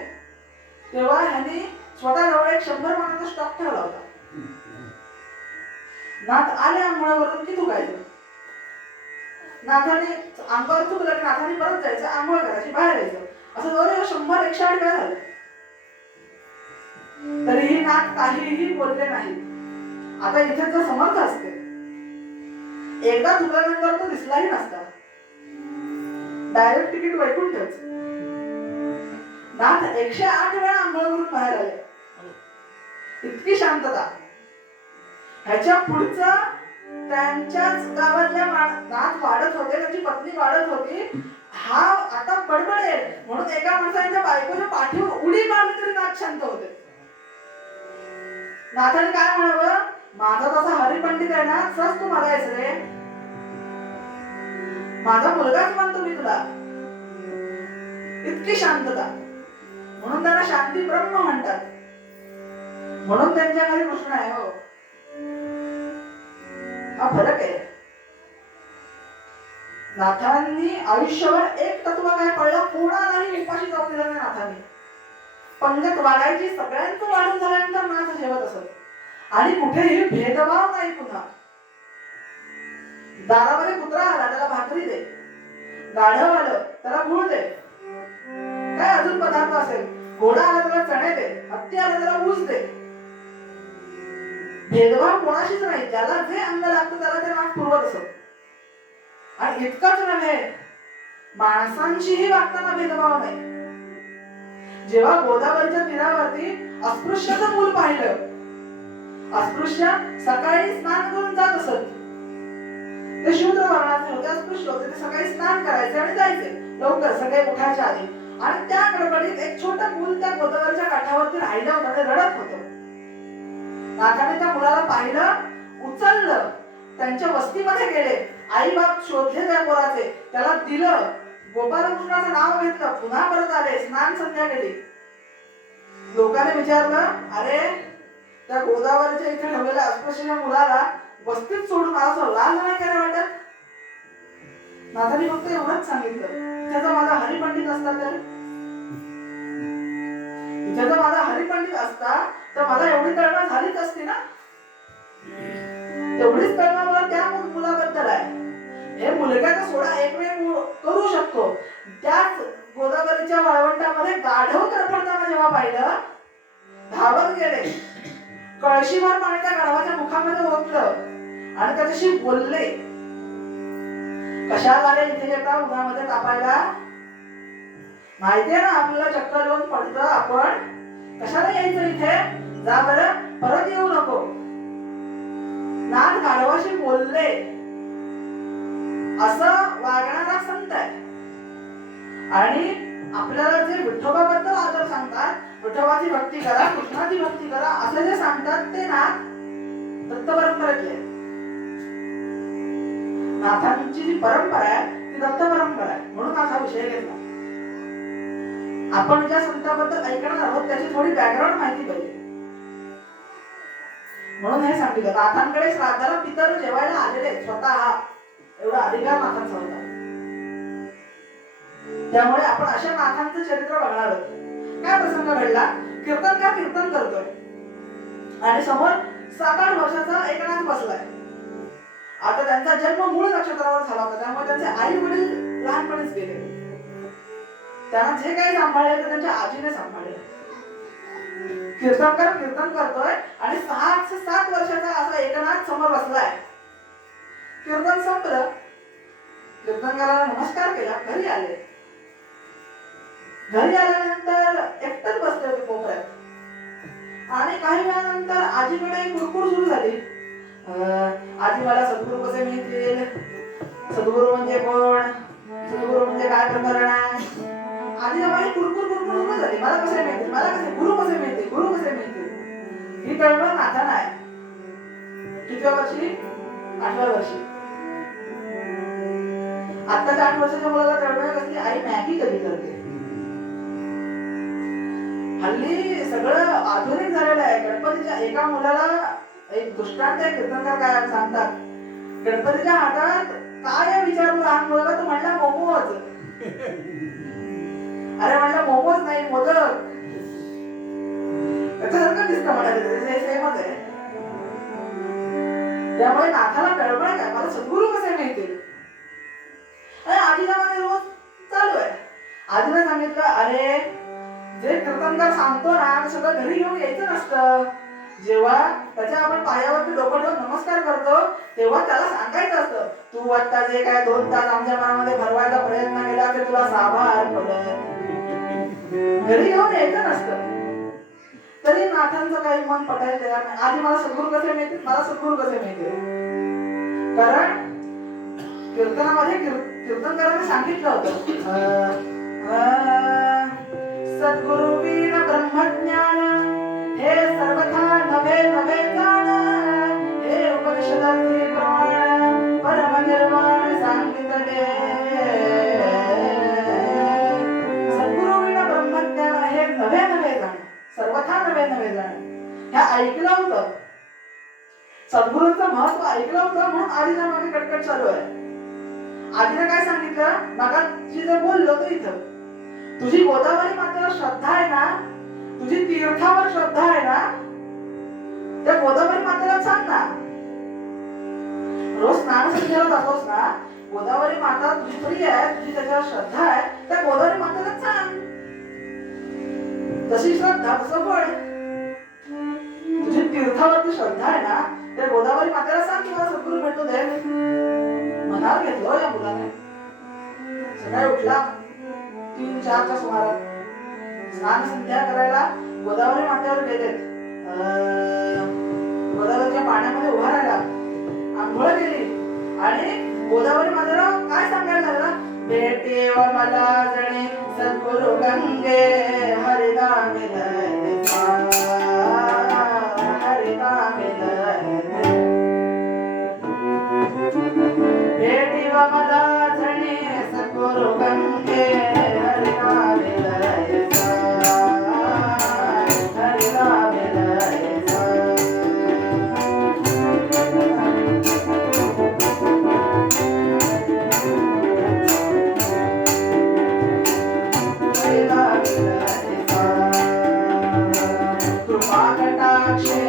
तेव्हा ह्यांनी स्वतःजवळ एक 100 पाण्याचा स्टॉक ठेवला होता. नाथ आले आंघोळीवरून की थुकायचं. नाथाने अंगावर थुकलं की नाथाने परत जायचं, आंघोळ करायची, बाहेर यायचं. असं जवळजवळ 100-108 वेळा झालं. तरीही नाथ काहीही बोलले नाही. आता इथे जो समर्थ असते, एकदा थुकल्यानंतर तो दिसलाही नसता, डायरेक्ट तिकीट वैकुंठच. नाथ 108 वेळा आंघोळ करून बाहेर आले. इतकी शांतता. ह्याच्या पुढचं त्यांच्याच गावातल्या नाथ वाढत होते, त्याची पत्नी वाढत होती. हा आता बडबडेल म्हणून एका माणसाच्या बायकोच्या पाठीवर उडी मारली तरी नाथ शांत होते. नाथाने काय म्हणावं? माझा तसा हरिपंडित आहे ना, तसाच तू मला आहेस रे, माझा मुलगाच मानतो मी तुला. इतकी शांतता. म्हणून त्यांना शांती ब्रह्म म्हणतात. म्हणून त्यांच्या घरी कृष्ण आहे. हो, हा फरक आहे. नाथांनी आयुष्यभर एक तत्व काय कळलं, कोणालाही उपाशी जाऊ दिलं नाही नाथांनी. पंगत वाढायची, सगळ्यांचं वाढून झाल्यानंतर नाथ जेवत असत. आणि कुठेही भेदभाव नाही. पुन्हा दारामध्ये कुत्रा आला त्याला भाकरी दे, गाढव आलं त्याला गुळ दे, काय अजून पदार्थ असेल, घोडा आला त्याला चणे दे, हत्ती आला त्याला ऊस दे. भेदभाव कोणाशीच नाही. ज्याला जे अन्न लागतं त्याला ते नाथ पुरवत असत. आणि इतकंच नव्हे, माणसांशीही वागताना भेदभाव नाही. जेव्हा गोदावरीच्या तीरावरती अस्पृश्याचं मूल पाहिलं, अस्पृश्य सकाळी स्नान करून जात असत. ते शूद्र वर्णाचे होते, अस्पृश्य होते. ते सकाळी स्नान करायचे आणि जायचे लवकर, सगळे उठायच्या आधी. आणि त्या गडबडीत एक छोटं मूल त्या गोदावरीच्या काठावरती राहिलं होतं, ते रडत होतं. नाथाने त्या मुलाला पाहिलं, उचललं, त्यांच्या वस्तीमध्ये गेले, आई बाप शोधले त्या पोराचे, त्याला दिलं, गोपालकृष्णाचं नाव घेतलं, पुन्हा परत आले, स्नान संध्या केली. लोकांनी विचारलं, अरे त्या गोदावरीच्या इथे ठेवलेल्या अस्पृश्य मुलाला वस्तीत सोडून असं लाज नाही काय वाटत? नाथांनी फक्त एवढंच सांगितलं, त्याचा माझा हरिपंडित असता तर, त्याचा माझा हरिपंडित असता तर मला एवढी तळमळ झालीच असती ना. तेवढीच तळमळ मला त्या मुलाबद्दल आहे. हे मुलगा सोडा एक वेळ करू शकतो. त्याच गोदावरीच्या वाळवंटामध्ये गाढव तरफडताना जेव्हा पाहिलं, धावत गेले, कळशीभर पाणी त्या गाढवाच्या मुखामध्ये ओतलं आणि त्याच्याशी बोलले. कशाला आले इथे येता उन्हामध्ये तापायला? माहितीये ना आपल्याला चक्कर येऊन पडतं, आपण कशाला यायचं इथे? जा बरं, परत येऊ नको. नाथ गाढवाशी बोलले. असं वागणारा संत आहे. आणि आपल्याला जे विठोबाबद्दल आदर सांगतात, विठोबाची भक्ती करा, कृष्णाची भक्ती करा, असं जे सांगतात ते नाथ दत्त परंपरेतले. नाथांची जी परंपरा आहे ती दत्त परंपरा आहे. म्हणून आज हा विषय घेतला. आपण ज्या संतांबद्दल ऐकणार आहोत त्याची थोडी बॅकग्राऊंड माहिती पाहिजे. म्हणून हे सांगितलं. नाथांकडे श्राद्धाला पितर जेवायला आलेले स्वतः, एवढा अधिकार नाथांचा होता. त्यामुळे आपण अशा नाथांचं चरित्र बघणार आहोत. काय प्रसंग घडला? कीर्तनकार कीर्तन करतोय आणि समोर 7-8 वर्षाचा एकनाथ बसलाय. आता त्यांचा जन्म मूळ नक्षत्रावर झाला होता, त्यामुळे त्यांचे आई वडील लहानपणीच गेले. त्यांना जे काही सांभाळले ते त्यांच्या आजीने सांभाळले. कीर्तनकार कीर्तन करतोय आणि 6-7 वर्षाचा असा एकनाथ समोर बसलाय. कीर्तन संपलं, कीर्तनकाराला नमस्कार केला, घरी आले. घरी आल्यानंतर एकटच बसले होते कोपऱ्यात आणि काही वेळानंतर आजीकडे कुरकुर सुरू झाली. आजी मला सद्गुरू कसे मिळतील, सद्गुरू म्हणजे कोण, सद्गुरू म्हणजे काय प्रकरण आहे. आजीला माझी कुरकुर कुरकुर सुरू झाली. मला कसे मिळतील, मला कसे गुरु कसे मिळतील, गुरु कसे मिळतील. ही तळमळ नाथांना आहे. कितव्या वर्षी? 8व्या वर्षी. आत्ताच्या 8 वर्षाच्या मुलाला तळमळ कसली, आई मॅगी कधी करते. हल्ली सगळं आधुनिक झालेलं आहे. गणपतीच्या एका मुलाला एक दृष्टांत आहे, कीर्तनकार काय सांगतात, गणपतीच्या हातात काय विचारलं लहान मुलाला, तो म्हणला मोमोज. अरे म्हणलं मोमोज नाही, मोदक. त्याच्यासारखं दिसतं म्हणाले, सेमच आहे. त्यामुळे नाथाला कळवळ काय, मला सद्गुरू कसे मिळतील. आजीला माझे रोज चालू आहे. आजीने सांगितलं, अरे जे कीर्तनकार सांगतो ना, सगळं घरी घेऊन यायचं नसतं. जेव्हा त्याच्या आपण पायावरती डोकं ठेवून नमस्कार करतो, तेव्हा त्याला सांगायचं असतं, तू आता जे काय 2 तास आमच्या मनामध्ये भरवायचा प्रयत्न केला ते तुला साभार पडलं. घरी घेऊन यायचं नसतं. तरी नाथांचं काही मन पटायला तयार नाही. आधी मला सद्गुरू कसे मिळतील, मला सद्गुरू कसे मिळतील. कारण कीर्तनामध्ये कीर्तनकाराने सांगितलं होतं, सद्गुरु वीण ब्रह्मज्ञान हे सर्वथा नवे नवे जाण, हे उपनिषदातील प्रमाण परम निर्वाण सांगितले. सद्गुरु वीण ब्रह्मज्ञान हे नवे नवे जाण, सर्वथा नवे नवे जाण. ह्या ऐकलं होतं, सद्गुरूंचं महत्व ऐकलं होतं, म्हणून आजीच्या मागे कटकट चालू आहे. आजीने काय सांगितलं, मगाशी जे बोललो तो इथं, तुझी गोदावरी मातेवर श्रद्धा आहे ना, तुझी तीर्थावर श्रद्धा आहे ना, त्या गोदावरी मातेला सांग ना. रोज स्नानसंध्येला जातोस ना, गोदावरी माता तुझी प्रिय आहे, तुझी त्याच्यावर श्रद्धा आहे, त्या गोदावरी मातेला सांग. तशी श्रद्धा तसं फळ. तुझी तीर्थावरती श्रद्धा आहे ना, त्या गोदावरी मातेला सांग की मला सद्गुरू भेटू दे. मनावर घेतलं या मुलाने. सकाळी उठला 3-4च्या सुमारात, स्नान संध्या करायला गोदावरी मातेवर गेलेत. गोदावरीच्या पाण्यामध्ये उभा राहिला, आंघोळ केली आणि गोदावरी मातेला काय सांगायला लागला, भेटे व मला जणे सद्गुरु गंगे हरिनाम हरिनाम. भेटी व मला जणे सद्गुरु गंगे हरिनाम हरिनाम. कृपा कटाक्षे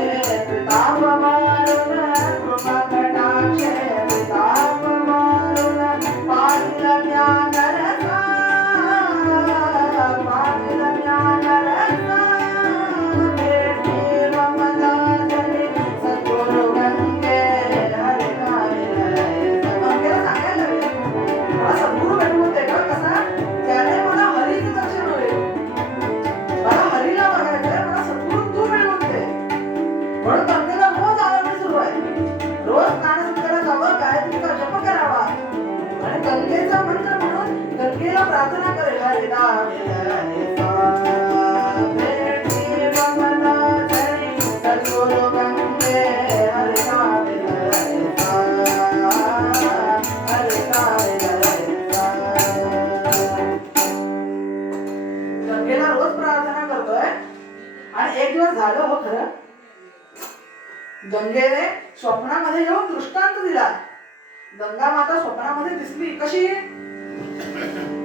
ताप मारुन, कृपा कटाक्षे ताप मारुन, पाटील ज्ञान रसा, पाटील ज्ञान रसा. भेटी व मला जणे सद्गुरु गंगे हरिनाम. गंगेला सांगायला लागले, मला सद्गुरू भेटू दे का. कसा, त्याने मला हरीचं दर्शन होईल, मला हरीला बघायचंय, मला सद्गुरू तू मिळवून दे. म्हणून गंगेला गंगेने स्वप्नामध्ये येऊन दृष्टांत दिला. गंगा माता स्वप्नामध्ये दिसली कशी?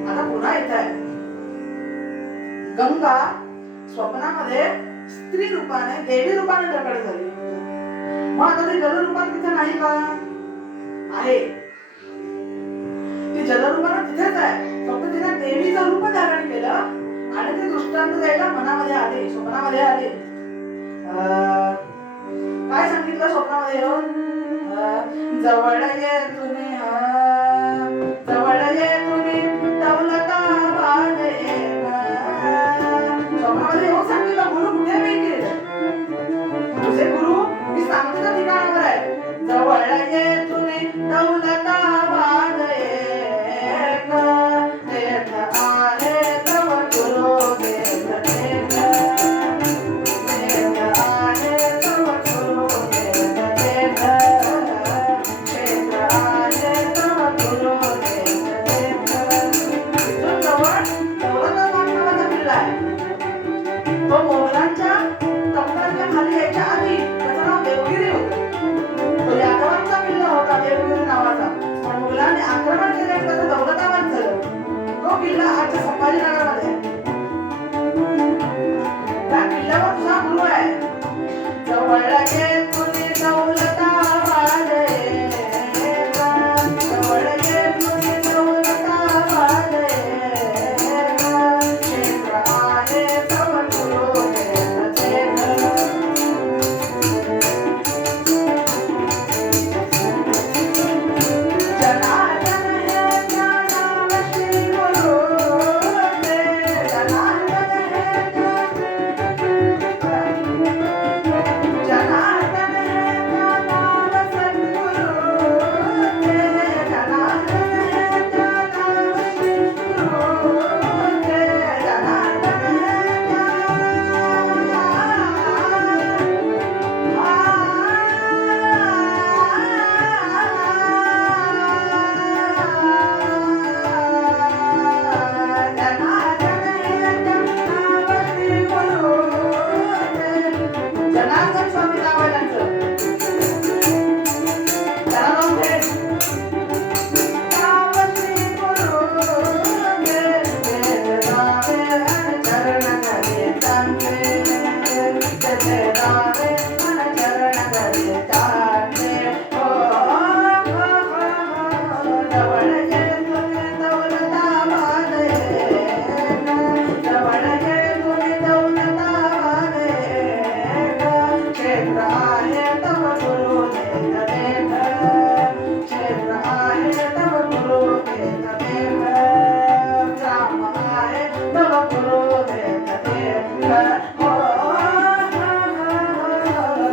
आता पुन्हा येत आहे. गंगा स्वप्नामध्ये स्त्री रूपाने देवी रूपाने प्रकट झाली. मग आता ते जलरूपात तिथे नाही का? आहे. ती जलरूपाने तिथेच आहे, फक्त तिने देवीचं रूप धारण केलं आणि ते दृष्टांत द्यायला मनामध्ये आले, स्वप्नामध्ये आले. काय सांगितलं स्वप्नामध्ये येऊन? जवळ ये तुने, जवळ ये तुने दौलता वाले. स्वप्नामध्ये येऊन सांगितलं गुरु कुठे भेटेल? तुझे गुरु मी सांगितलं ठिकाणावर आहे. जवळ ये तुने दौलता वाले, देत आहे तव गुरु देत देत, देत आहे तव गुरु देत देत, देत आहे तव गुरु देत देत. इथून जवळ दौलताबाद नावाचा किल्ला आहे. तो मोगलांच्या तख्ताच्या खाली यायच्या आधी त्याचं नाव देवगिरी होतं. तो यादवांचा किल्ला होता देवगिरी नावाचा, पण मुघलांनी आक्रमण केले आणि त्याचं दौलताबाद झालं. तो किल्ला आजच्या संभाजीनगरमध्ये आहे. त्या किल्ल्यावर तुझा गुरु आहे. जवळ ये तुझी दौलताबाद, जवळ ये तुझी दौलताबाद, क्षेत्र आहे तव गुरु देत देत. जनार्दन हे ज्ञानावशी गुरु दे, जनार्दन हे जनार्दन हे ज्ञानाव सद्गुरु दे, जनार्दन हे ज्ञानावशी गुरु दे, जनार्दन हे जनार्दन स्वामी नाव आहे त्यांचं. त्याला नाव भेट. नावसी गुरु दे, देत रावे आणि चरण धरे त्यांचे, देत रावे आणि चरण धरे त्यांचे. जवळ ये तुझे दौलताबाद, जवळ ये तुझे दौलताबाद, क्षेत्र आहे तव गुरु देत देत, क्षेत्र आहे तव गुरु देत देत, राम आहे तव गुरु देत देत.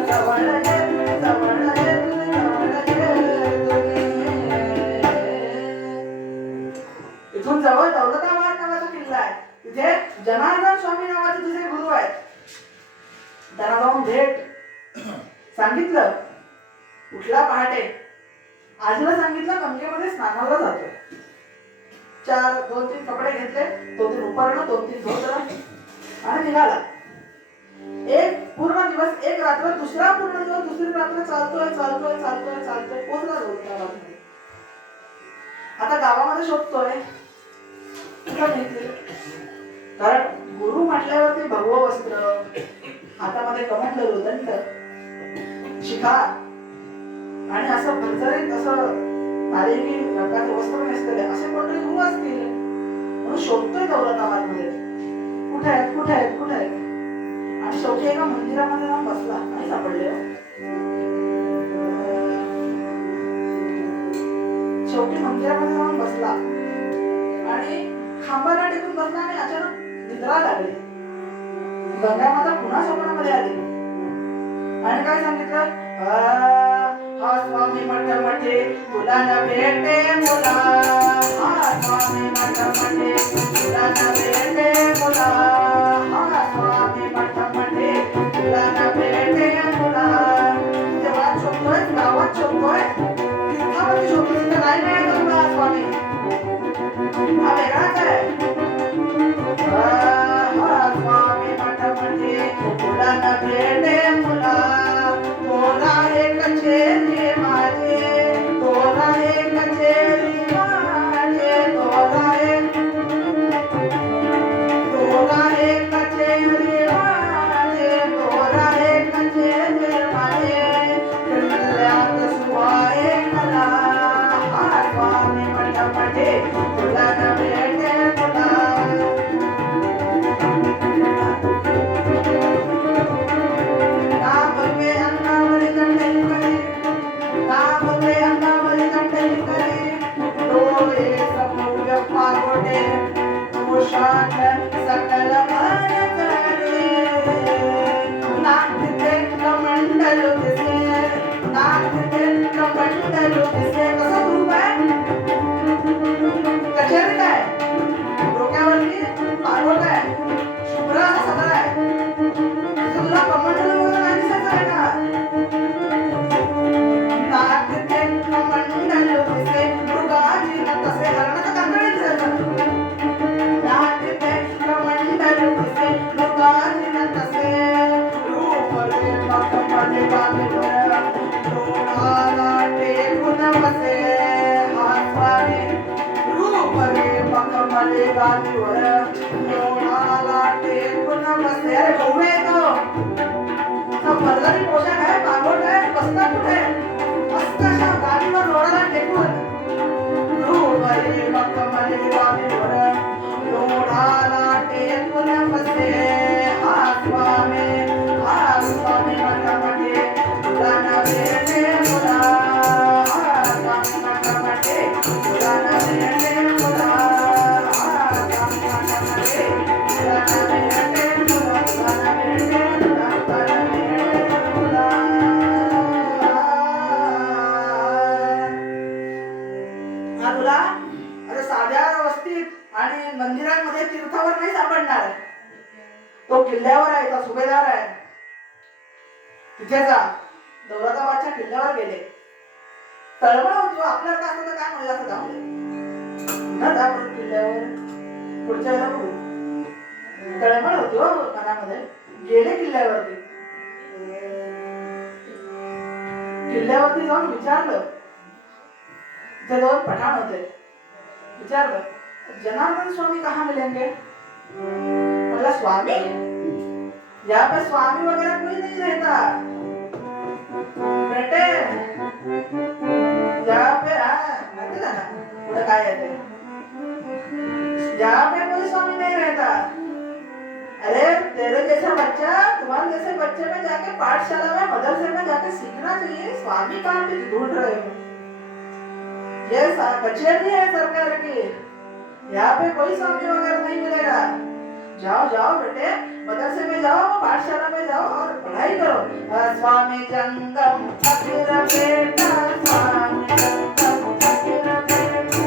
जवळ ये तुझे, जवळ ये तुझे, जवळ ये तुझे. इथून जवळ दौलताबाद नावाचा किल्ला आहे. तिथे जनार्दन स्वामी नावाचे तुझे गुरु आहेत. त्यांना जाऊन भेट. सांगितलं उठला पहाटे, आजीला सांगितलं गंगेमध्ये स्नानाला जातोय. 2-3 कपडे घेतले, 2-3 उपरणं, 2-3 धोतर आणि निघाला. एक पूर्ण दिवस, एक रात्र, दुसरा पूर्ण दिवस, दुसरी रात्र चालतोय चालतोय चालतोय चालतोय, पोहोचला दौलताबादमध्ये. आता गावामध्ये शोधतोय कुठं मिळतील, कारण गुरु म्हटल्यावरती भगव वस्त्र, हातामध्ये कमंडल, दंड, शिखा आणि असं भरजरीत असं नारिंगी रंगाचे वस्त्र नेसलेले असे कोणतरी गुरु असतील म्हणून शोधतोय दौलताबाद मध्ये. कुठे आहेत कुठे आहेत कुठे आहेत. आणि शेवटी एका मंदिरामध्ये जाऊन बसला, नाही सापडले. शेवटी मंदिरामध्ये जाऊन बसला आणि खांबाला टेकून बसला आणि अचानक निद्रा लागली. गंगा माता पुन्हा स्वप्नामध्ये आली आणि काय सांगितलं? हा स्वामी मठ मठे तुला न भेटे मुला, हा स्वामी मठ मठे तुला न भेटे मुला, हा स्वामी मठ मठे तुला न भेटे मुला. देवळात शोधतोय, गावात शोधतोय, तीर्थावरती शोधतोय, तिथं नाही मिळायचं तुला हा स्वामी. हा वेगळाच आहे. स्वामी मठ मठे तुला न भेटे मुला, तुला कमंडलू दिसे. कसं रूप आहे? कचेरीत आहे, डोक्यावरती पागोट आहे, शुभ्र असा सदर आहे. तसं तुला कमंडलू वगैरे नाही दिसायचं आहे का? नाक ते कमंडलू दिसे, मृगाजी न तसे हरणाचं कातडी दिसायचं. नाक ते कमंडलू दिसे, मृगाजी न तसे. रूप रे मखमली बागेवर, डोळाला टेकून बसे. हा स्वामी रूप रे मखमली बागेवर, डोळाला टेकून बसे. अरे गवळे येतो, भरदारी पोशाख आहे, पागोट आहे, बसता कुठे? मस्त अशा गाडीवर डोळाला टेकून. रूप रे मखमली बागेवर, डोळाला टेकून बसे. हा स्वामी मठामध्ये तुला नव्हे मुला. हा स्वामी मठामध्ये तुला नव्हे मुला. हा स्वामी मठामध्ये तुला नव्हे मुला. तुला नव्हे मुला. तुला नव्हे मुला. हा तुला अरे साध्या वस्तीत आणि मंदिरांमध्ये तीर्थावर नाही सापडणार. तो किल्ल्यावर आहे, तो सुभेदार आहे. तिथे जा. दौलताबादच्या किल्ल्यावर गेले. तळमळ होती, आपल्याला काय असतं काय म्हणलं असं जाऊ दे. पुन्हा जा परत किल्ल्यावर, पुढच्या वेळेला बघू. तळमळ होती हो मनामध्ये. गेले किल्ल्यावरती. किल्ल्यावरती जाऊन विचारलं. तिथे दोन पठाण होते. विचारलं, जनार्दन स्वामी कहाँ मिलेंगे? बोला स्वामी, यहाँ पे स्वामी वगैरह कोई नहीं रहता बेटे. यहाँ पे माहिती ना पुढे काय येते. यहाँ पे कोई स्वामी नहीं रहता. अरे तेरे जैसा बच्चा, तुम्हारे जैसे बच्चे में जाके पाठशाला में मदरसे में जाके सीखना चाहिए. स्वामी कहाँ पे ढूंढ रहे हो? ये कचेरी है सरकार की, यहाँ पे कोई स्वामी वगैरह नहीं मिलेगा. जाओ जाओ बेटे, मदरसे में जाओ, पाठशाला में जाओ और पढ़ाई करो. स्वामी जंगम फकीर बेटा, स्वामी जंगम फकीर बेटा.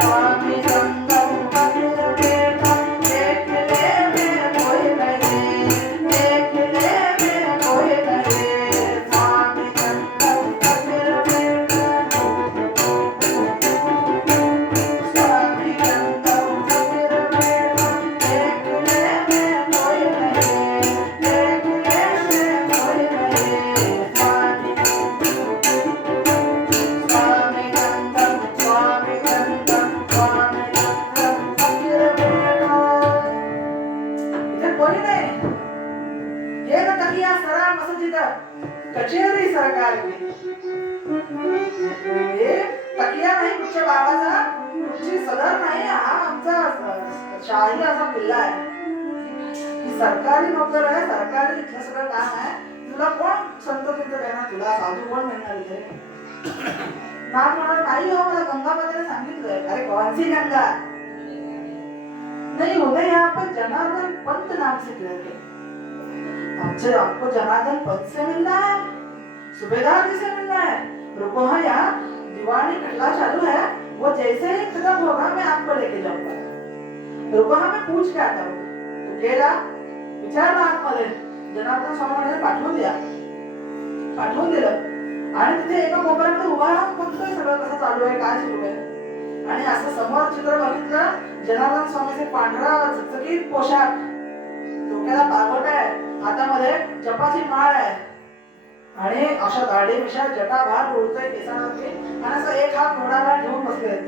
स्वामी जंगम फकीर बेटा, देख ले में कोई नहीं, देख ले में कोई नहीं. स्वामी जंगम फकीर बेटा, स्वामी जंगम फकीर बेटा, देख ले में कोई नहीं, देख ले में कोई नहीं. स्वामी जंगम, स्वामी जंगम, स्वामी जंगम फकीर बेटा. इथे कोणी नाही. ये ना तकिया सरा मस्जिद, कचेरी सरकार की. हे तकिया नाही कुठच्या बाबाचा, कुठची सदर नाही. हा आमचा शाही असा किल्ला आहे. ही सरकारी नोकर आहे, सरकारी इथलं सगळं काम आहे. तुला कोण संत तिथं देणार? तुला साधू कोण मिळणार इथे? नाथ म्हणाला नाही हो, मला गंगा मातेने सांगितलंय. अरे कौन सी गंगा? नहीं उन्हें यहाँ पर जनार्दन पंत नाम से लड़के. हमसे आपको जनार्दन पंत से मिलना है, सुबेदार जी से मिलना है. रुको हाँ, यहाँ दीवानी खटला चालू है, वो जैसे ही खत्म होगा मैं आपको लेके जाऊंगा. रुको हाँ, मैं पूछ के आता हूँ. तो गेला, विचारला आतमध्ये. जनार्दन स्वामी पाठवून दिलं. आणि तिथे एका कोपऱ्यामध्ये उभा राहून बघतोय सगळं कसं चालू आहे, काय सुरू आहे. आणि असं समोर चित्र बघितलं. जनार्दन स्वामीचे पांढरा झकझकीत पोशाख, डोक्याला पागोट आहे, हातामध्ये जपाची माळ आहे आणि अशा दाढी मिशा जटा भार उडतोय केसांवरती आणि असं एक हात घोडाला ठेवून बसले.